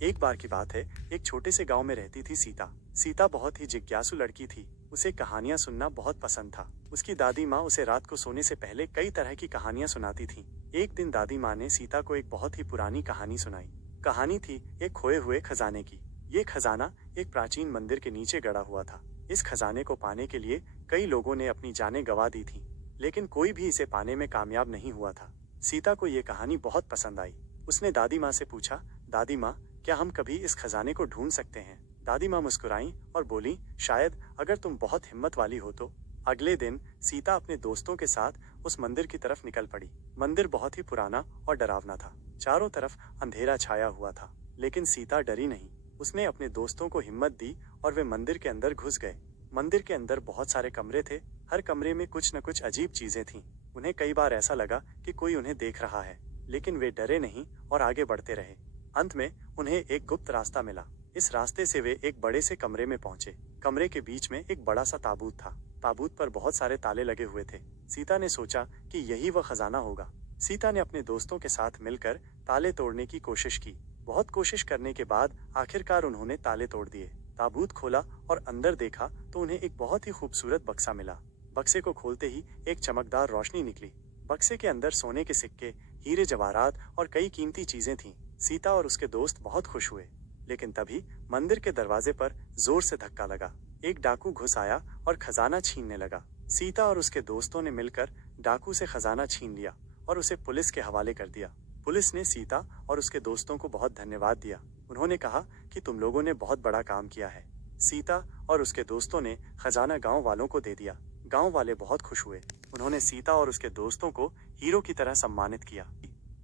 एक बार की बात है, एक छोटे से गांव में रहती थी सीता। सीता बहुत ही जिज्ञासु लड़की थी। उसे कहानियां सुनना बहुत पसंद था। उसकी दादी माँ उसे रात को सोने से पहले कई तरह की कहानियां सुनाती थी। एक दिन दादी माँ ने सीता को एक बहुत ही पुरानी कहानी सुनाई। कहानी थी एक खोए हुए खजाने की। ये खजाना एक प्राचीन मंदिर के नीचे गड़ा हुआ था। इस खजाने को पाने के लिए कई लोगों ने अपनी जानें गंवा दी थी, लेकिन कोई भी इसे पाने में कामयाब नहीं हुआ था। सीता को ये कहानी बहुत पसंद आई। उसने दादी माँ से पूछा, दादी माँ, क्या हम कभी इस खजाने को ढूंढ सकते हैं? दादी माँ मुस्कुराईं और बोली, शायद, अगर तुम बहुत हिम्मत वाली हो तो। अगले दिन सीता अपने दोस्तों के साथ उस मंदिर की तरफ निकल पड़ी। मंदिर बहुत ही पुराना और डरावना था। चारों तरफ अंधेरा छाया हुआ था, लेकिन सीता डरी नहीं। उसने अपने दोस्तों को हिम्मत दी और वे मंदिर के अंदर घुस गए। मंदिर के अंदर बहुत सारे कमरे थे। हर कमरे में कुछ न कुछ अजीब चीजें थीं। उन्हें कई बार ऐसा लगा कि कोई उन्हें देख रहा है, लेकिन वे डरे नहीं और आगे बढ़ते रहे। अंत में उन्हें एक गुप्त रास्ता मिला। इस रास्ते से वे एक बड़े से कमरे में पहुंचे। कमरे के बीच में एक बड़ा सा ताबूत था। ताबूत पर बहुत सारे ताले लगे हुए थे। सीता ने सोचा कि यही वह खजाना होगा। सीता ने अपने दोस्तों के साथ मिलकर ताले तोड़ने की कोशिश की। बहुत कोशिश करने के बाद आखिरकार उन्होंने ताले तोड़ दिए। ताबूत खोला और अंदर देखा तो उन्हें एक बहुत ही खूबसूरत बक्सा मिला। बक्से को खोलते ही एक चमकदार रोशनी निकली। बक्से के अंदर सोने के सिक्के, हीरे जवाहरात और कई कीमती चीजें थीं। सीता और उसके दोस्त बहुत खुश हुए, लेकिन तभी मंदिर के दरवाजे पर जोर से धक्का लगा। एक डाकू घुस आया और खजाना छीनने लगा। सीता और उसके दोस्तों ने मिलकर डाकू से खजाना छीन लिया और उसे पुलिस के हवाले कर दिया। पुलिस ने सीता और उसके दोस्तों को बहुत धन्यवाद दिया। उन्होंने कहा कि तुम लोगों ने बहुत बड़ा काम किया है। सीता और उसके दोस्तों ने खजाना गांव वालों को दे दिया। गांव वाले बहुत खुश हुए। उन्होंने सीता और उसके दोस्तों को हीरो की तरह सम्मानित किया।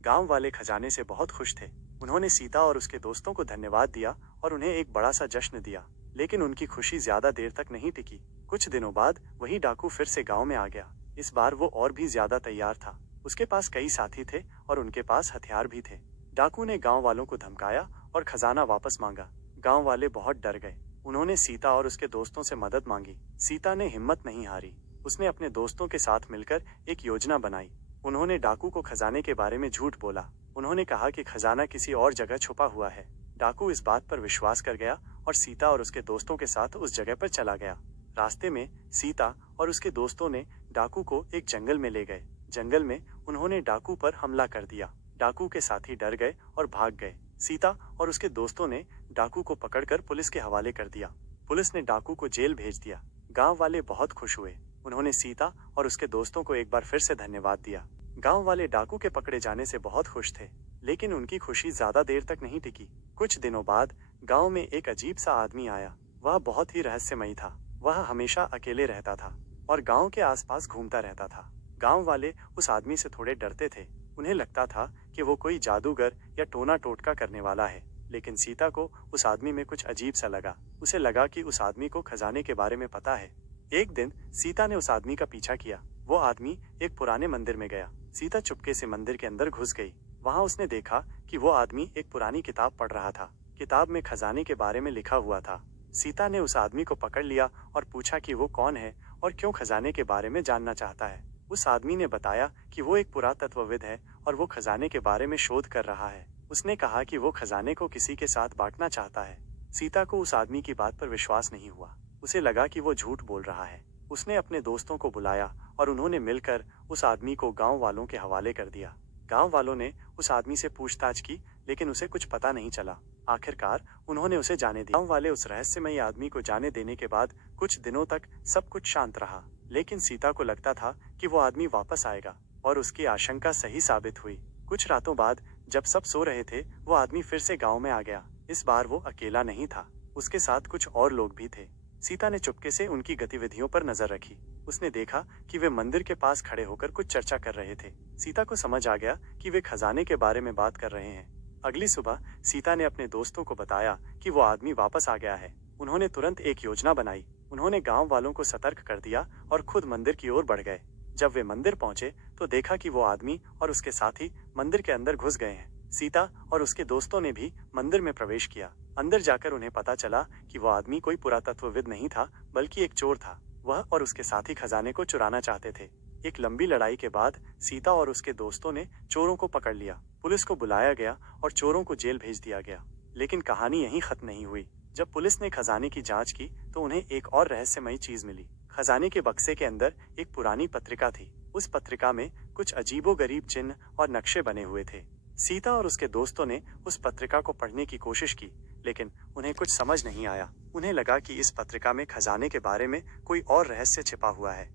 गांव वाले खजाने से बहुत खुश थे। उन्होंने सीता और उसके दोस्तों को धन्यवाद दिया और उन्हें एक बड़ा सा जश्न दिया, लेकिन उनकी खुशी ज्यादा देर तक नहीं टिकी। कुछ दिनों बाद वही डाकू फिर से गांव में आ गया। इस बार वो और भी ज्यादा तैयार था। उसके पास कई साथी थे और उनके पास हथियार भी थे। डाकू ने गांव वालों को धमकाया और खजाना वापस मांगा। गांव वाले बहुत डर गए। उन्होंने सीता और उसके दोस्तों से मदद मांगी। सीता ने हिम्मत नहीं हारी। उसने अपने दोस्तों के साथ मिलकर एक योजना बनाई। उन्होंने डाकू को खजाने के बारे में झूठ बोला। उन्होंने कहा कि खजाना किसी और जगह छुपा हुआ है। डाकू इस बात पर विश्वास कर गया और सीता और उसके दोस्तों के साथ उस जगह पर चला गया। रास्ते में सीता और उसके दोस्तों ने डाकू को एक जंगल में ले गए। जंगल में उन्होंने डाकू पर हमला कर दिया। डाकू के साथी डर गए और भाग गए। सीता और उसके दोस्तों ने डाकू को पकड़कर पुलिस के हवाले कर दिया। पुलिस ने डाकू को जेल भेज दिया। गांव वाले बहुत खुश हुए। उन्होंने सीता और उसके दोस्तों को एक बार फिर से धन्यवाद दिया। गांव वाले डाकू के पकड़े जाने से बहुत खुश थे, लेकिन उनकी खुशी ज्यादा देर तक नहीं टिकी। कुछ दिनों बाद गांव में एक अजीब सा आदमी आया। वह बहुत ही रहस्यमयी था। वह हमेशा अकेले रहता था और गांव के आसपास घूमता रहता था। गांव वाले उस आदमी से थोड़े डरते थे। उन्हें लगता था कि वो कोई जादूगर या टोना टोटका करने वाला है, लेकिन सीता को उस आदमी में कुछ अजीब सा लगा। उसे लगा कि उस आदमी को खजाने के बारे में पता है। एक दिन सीता ने उस आदमी का पीछा किया। वो आदमी एक पुराने मंदिर में गया। सीता चुपके से मंदिर के अंदर घुस गई। वहां उसने देखा कि वो आदमी एक पुरानी किताब पढ़ रहा था। किताब में खजाने के बारे में लिखा हुआ था। सीता ने उस आदमी को पकड़ लिया और पूछा कि वो कौन है और क्यों खजाने के बारे में जानना चाहता है। उस आदमी ने बताया कि वो एक पुरातत्वविद है और वो खजाने के बारे में शोध कर रहा है। उसने कहा कि वो खजाने को किसी के साथ बांटना चाहता है। सीता को उस आदमी की बात पर विश्वास नहीं हुआ। उसे लगा कि वो झूठ बोल रहा है। उसने अपने दोस्तों को बुलाया और उन्होंने मिलकर उस आदमी को गांव वालों के हवाले कर दिया। गांव वालों ने उस आदमी से पूछताछ की, लेकिन उसे कुछ पता नहीं चला। आखिरकार उन्होंने उसे जाने दिया। गांव वाले उस रहस्यमयी आदमी को जाने देने के बाद कुछ दिनों तक सब कुछ शांत रहा, लेकिन सीता को लगता था कि वो आदमी वापस आएगा, और उसकी आशंका सही साबित हुई। कुछ रातों बाद जब सब सो रहे थे, वो आदमी फिर से गाँव में आ गया। इस बार वो अकेला नहीं था, उसके साथ कुछ और लोग भी थे। सीता ने चुपके से उनकी गतिविधियों पर नजर रखी। उसने देखा कि वे मंदिर के पास खड़े होकर कुछ चर्चा कर रहे थे। सीता को समझ आ गया कि वे खजाने के बारे में बात कर रहे हैं। अगली सुबह सीता ने अपने दोस्तों को बताया कि वो आदमी वापस आ गया है। उन्होंने तुरंत एक योजना बनाई। उन्होंने गांव वालों को सतर्क कर दिया और खुद मंदिर की ओर बढ़ गए। जब वे मंदिर पहुंचे तो देखा कि वो आदमी और उसके साथी मंदिर के अंदर घुस गए हैं। सीता और उसके दोस्तों ने भी मंदिर में प्रवेश किया। अंदर जाकर उन्हें पता चला कि वो आदमी कोई पुरातत्वविद नहीं था, बल्कि एक चोर था। वह और उसके साथी खजाने को चुराना चाहते थे। एक लंबी लड़ाई के बाद सीता और उसके दोस्तों ने चोरों को पकड़ लिया। पुलिस को बुलाया गया और चोरों को जेल भेज दिया गया। लेकिन कहानी यहीं खत्म नहीं हुई। जब पुलिस ने खजाने की जांच की तो उन्हें एक और रहस्यमयी चीज मिली। खजाने के बक्से के अंदर एक पुरानी पत्रिका थी। उस पत्रिका में कुछ अजीबोगरीब चिन्ह और नक्शे बने हुए थे। सीता और उसके दोस्तों ने उस पत्रिका को पढ़ने की कोशिश की, लेकिन उन्हें कुछ समझ नहीं आया। उन्हें लगा कि इस पत्रिका में खजाने के बारे में कोई और रहस्य छिपा हुआ है।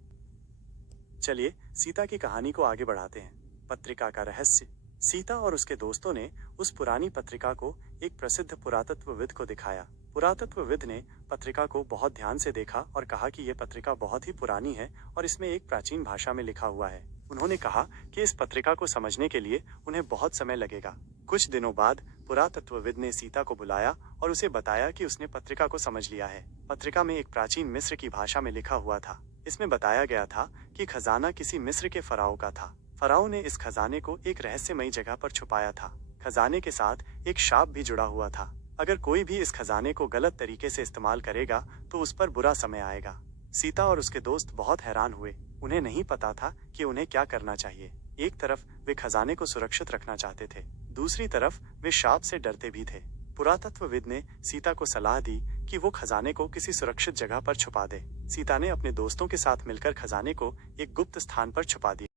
चलिए सीता की कहानी को आगे बढ़ाते हैं। पत्रिका का रहस्य। सीता और उसके दोस्तों ने उस पुरानी पत्रिका को एक प्रसिद्ध पुरातत्वविद को दिखाया। पुरातत्वविद ने पत्रिका को बहुत ध्यान से देखा और कहा कि यह पत्रिका बहुत ही पुरानी है और इसमें एक प्राचीन भाषा में लिखा हुआ है। उन्होंने कहा कि इस पत्रिका को समझने के लिए उन्हें बहुत समय लगेगा। कुछ दिनों बाद पुरातत्वविद ने सीता को बुलाया और उसे बताया कि उसने पत्रिका को समझ लिया है। पत्रिका में एक प्राचीन मिस्र की भाषा में लिखा हुआ था। इसमें बताया गया था कि खजाना किसी मिस्र के फराओ का था। फराओ ने इस खजाने को एक रहस्यमयी जगह पर छुपाया था। खजाने के साथ एक शाप भी जुड़ा हुआ था। अगर कोई भी इस खजाने को गलत तरीके से इस्तेमाल करेगा तो उस पर बुरा समय आएगा। सीता और उसके दोस्त बहुत हैरान हुए। उन्हें नहीं पता था कि उन्हें क्या करना चाहिए। एक तरफ वे खजाने को सुरक्षित रखना चाहते थे, दूसरी तरफ वे शाप से डरते भी थे। पुरातत्वविद ने सीता को सलाह दी कि वो खजाने को किसी सुरक्षित जगह पर छुपा दे। सीता ने अपने दोस्तों के साथ मिलकर खजाने को एक गुप्त स्थान पर छुपा दिया।